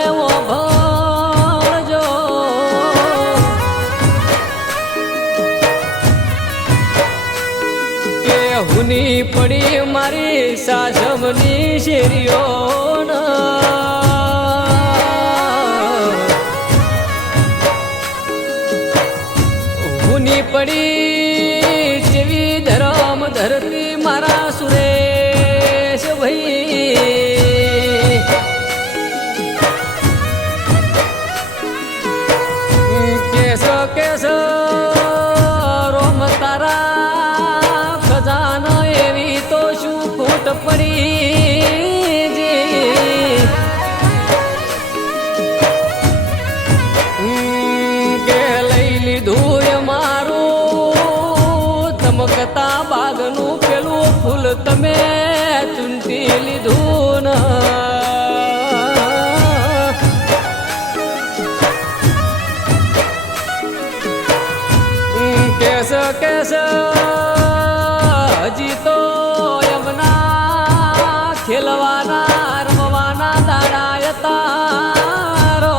એવો ભણજો કે હુની પડી મારી સાસમની શેરીઓ હુની પડી જેવી ધરમ ધરતી મારા સુરેશ ભાઈ કેસ રોમ તારા ખજાના એવી તો શું ખોટ પડી કે લઈ લીધું મારું ચમકતા બાગનું પેલું ફૂલ તમે ચૂંટી લીધું ન કેસ હજી તો એમના ખેલવાના રમવાના દાડા તારો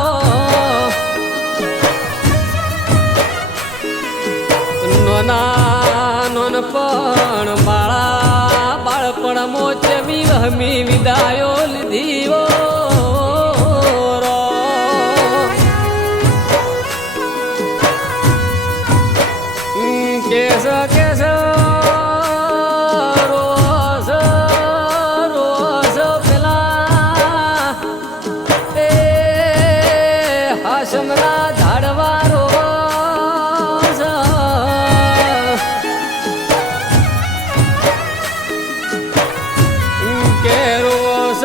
નોનપણ બાળા બાળપણ મોચમી હમી વિદાયો લીધીઓ કેસ રોસ રોસ પેલા એ હાસમના ઝાડવા રોસ કે રોસ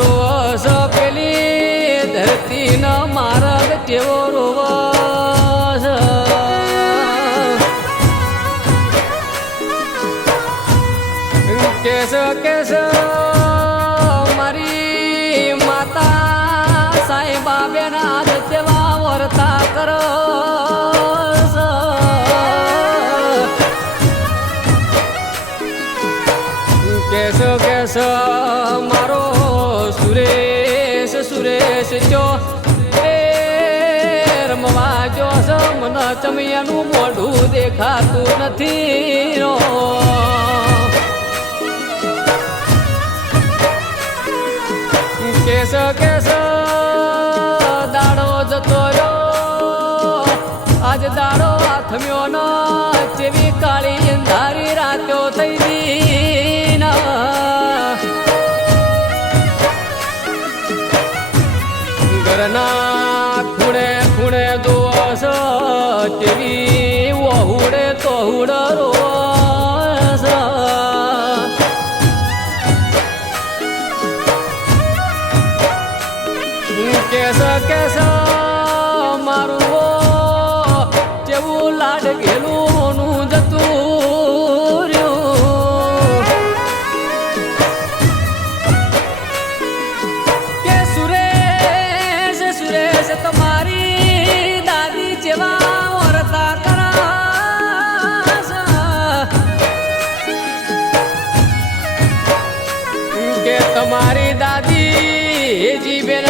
રોસ પેલી ધરતી ન માર્ગ કેવો રોસ કેસ મારી માતા સાહેબા બેના જેવા વર્તા કરો કેસ મારો સુરેશ સુરેશ ચો રમવા જો મન ચમિયાનું મોઢું દેખાતું નથી રો કેસ દાડો જતો રહ્યો આજ દાડો આથમ્યો ન જેવી કાળી અંધારી રાતો થઈ ગઈ ઘરના ખૂણે ખૂણે દોસ જેવી વહુડે તો હુડરો કેસ મારું જેવું લાડ ગયેલું જતું રહ્યું કે સુરેશ સુરેશ તમારી દાદી જેવા વર્તા કરા કે તમારી દાદી જીબેન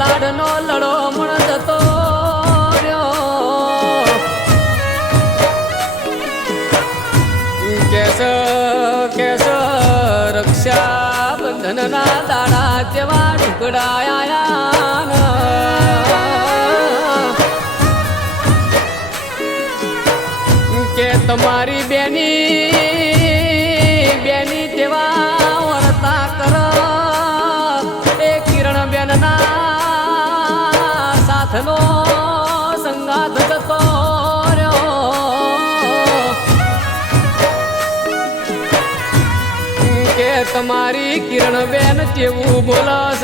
લાડનો લડો મણ જતો કેસ રક્ષા બંધનના દાડા જેવા ટુકડાયા કે તમારી બેની જેવા વર્તા કર એ કિરણ બેનના સાથનો સંગાત જતો કે તમારી કિરણ બેન કેવું બોલસ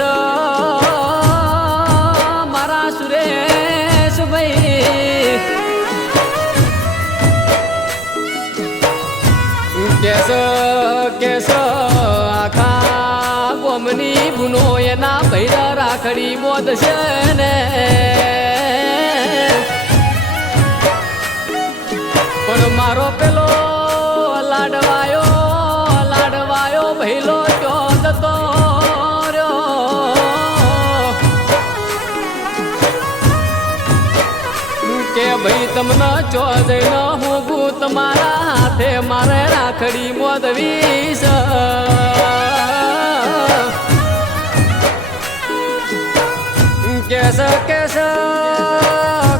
મારા સુરેશ ભાઈ કેસ આખા ગોમની બુનો એના ભૈરા રાખડી બોધશે ને પણ મારો પેલો લાડવાયો ભૈલો ક્યો જતો રહ્યો તમને ચોદય હું ભૂત મારા હાથે મારે રાખડી મોદવીશ કેસ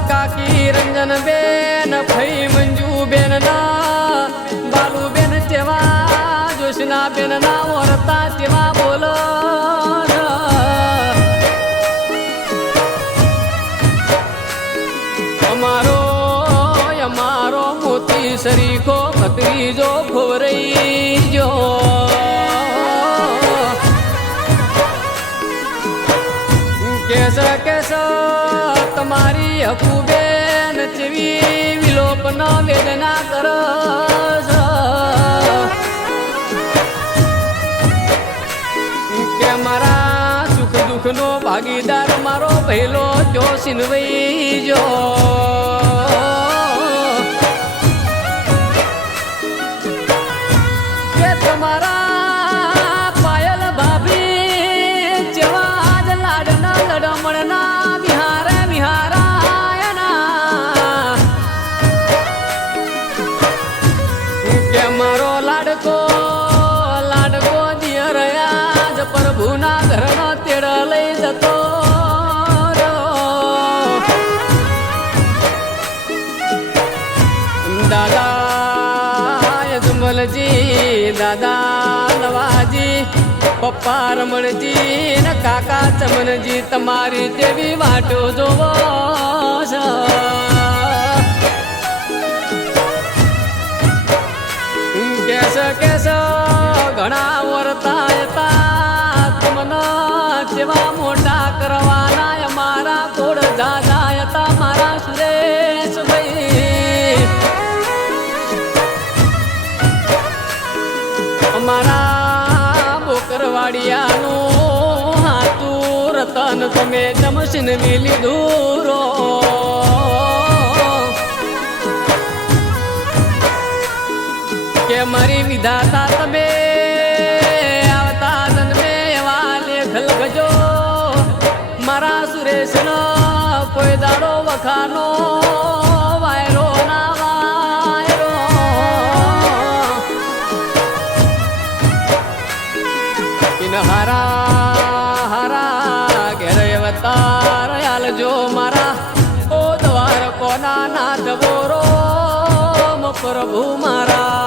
કાકી રંજન બેન ફઈ મંજુ બેન ના બાલુ બેન તેવા જોશના બેન ના ઓરતા તેવા બોલ અમારો મોતી સરીખો ભત્રીજો ખોરઈ જો કેસ તમારી હકુબેન જેવી વિલોપન વેદના કરસ કે મારા સુખ દુઃખનો ભાગીદાર મારો પહેલો જો સિનવઈ જો કે તમારા પાયલ ભાભી જેવા જ લાડના લડમણના વિહારાયના કે મારો લાડકો દિયરયા જ પ્રભુના ઘરનો તેડ લઈ જતો દાદા યજમલજી દાદા નવાજી પપ્પા રમણજી ને કાકા ચમનજી તમારી દેવી વાટો જોવો કેસ ઘણા વર્તા હતા તમને જેવા મોટા કરવાના અમારા કોડ દાદા હતા મારા સુરેશભાઈ અમારા બોકરવાડિયાનું હાથું રતન તમે જમશીન લીધું રો કે મારી વિધાતા તમે આવતા જન્મે એવા લેખ લખજો મારા સુરેશનો કોઈ દાડો વખાનો વાયરો ના વાયરો હારા ઘેર અવતાર આલજો મારા ઓ દ્વાર કોના નાથ બોરો પ્રભુ મારા